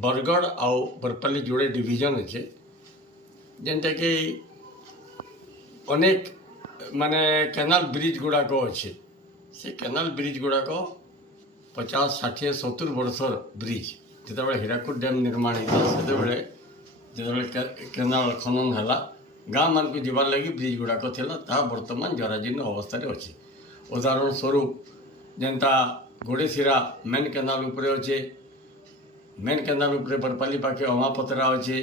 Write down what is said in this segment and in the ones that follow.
बरगढ़ आउ बरपाली जोड़े डिविजन अच्छे जेनटा कि अनेक माने केनाल ब्रिज गुड़ाक अच्छे से केनाल ब्रिज गुड़ाक 50, 60, 70 वर्षर ब्रिज जिते हीराकुद डैम निर्माण होता से केनाल खनन है गाँ मान को जीवार लगी ब्रिज गुड़ाक था बर्तमान जराजीर्ण अवस्था अच्छे। उदाहरण स्वरूप जेनता गोड़ेसिरा मेन केनाल उपरे अच्छे मेन केनाल उपरे बरपाली पाखे अमापतरा अच्छे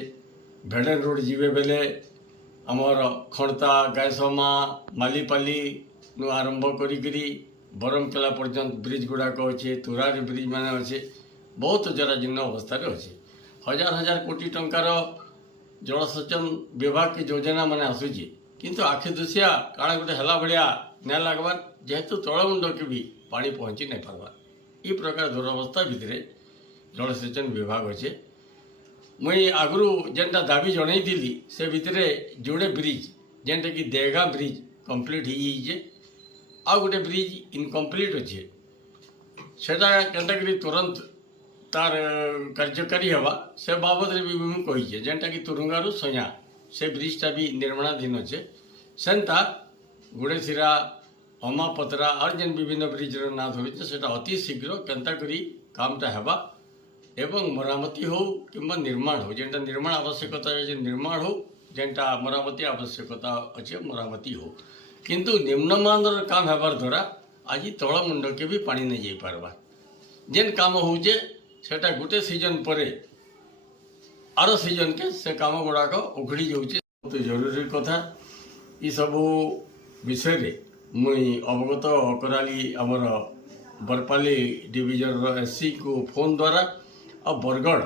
भेड़ेन रोड जीवे बेले आमर खड़ता गायसमा मालीपाली नु आरंभ करी बरमकेला पर्यंत ब्रिज गुड़ाक अच्छे तुरारी ब्रिज मान अच्छे बहुत जराजीर्ण अवस्था अच्छे। हजार हजार कोटी टंकार जलसेचन विभाग की योजना मान आसूची किंतु आखि दुसिया काଣା गोटे हला भलिया ना लगवार जेहेतु तलमुंड के भी पानी पहुँची नहीं पार्बार ये प्रकार दुरावस्था भितर जलसेचन विभाग अच्छे। मुई आगु जेनटा दाबी जनई से भितर जोड़े ब्रिज जेनटा कि देगा ब्रिज कंप्लीट हो आ गोटे ब्रिज इनकम्प्लीट अच्छे सेटा केनता करी तुरंत तार कार्यकारी हवा से बाबद भी मुझे कही जेनटा कि तुरुंगारू सया से ब्रिजटा भी निर्माणाधीन अच्छे सेन्ता गुड़ेसिरा अमापतरा और जेन विभिन्न ब्रिज ना धरते से अति शीघ्र केनता करी कामटा हवा एवं मरामती हो कि निर्माण हो जेनटा निर्माण आवश्यकता निर्माण हो जेनटा मरामती आवश्यकता अच्छे मरामती हो किंतु निम्नमानर काम हेबार द्वारा आज तल मुंड के भी पानी नहीं जाई पारबा जेन काम होचे सेटा गोटे सीजन पर आर सीजन के से काम गुड़ाक उखड़ी जाऊे तो जरूरी कथा ये सबू विषय मुई अवगत कराली आमर बरपाली डिविजन एससी को फोन द्वारा आ बरगढ़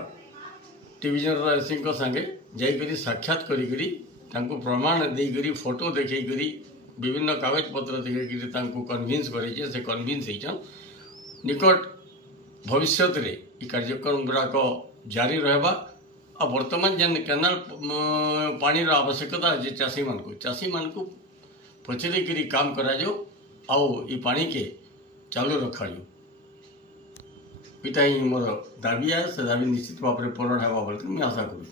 डिविजन एससी को संगे जाइकरी साक्षात करी प्रमाण देकरी फोटो देखी विभिन्न कागज पत्र देखी कन्विन्स करे से कन्विन्स होचन निकट भविष्य रे कार्यक्रम गुड़ाक जारी रहबा आ वर्तमान जेन केनाल पानी आवश्यकता अच्छे चाषी मान को पचरे करी काम करा जाओ आओ ये पानी के चालू रखा जाओ इटा ही मोर दाबी है से दाबी निश्चित भाव में पूर्ण होगा बोलकर मैं आशा करूँ।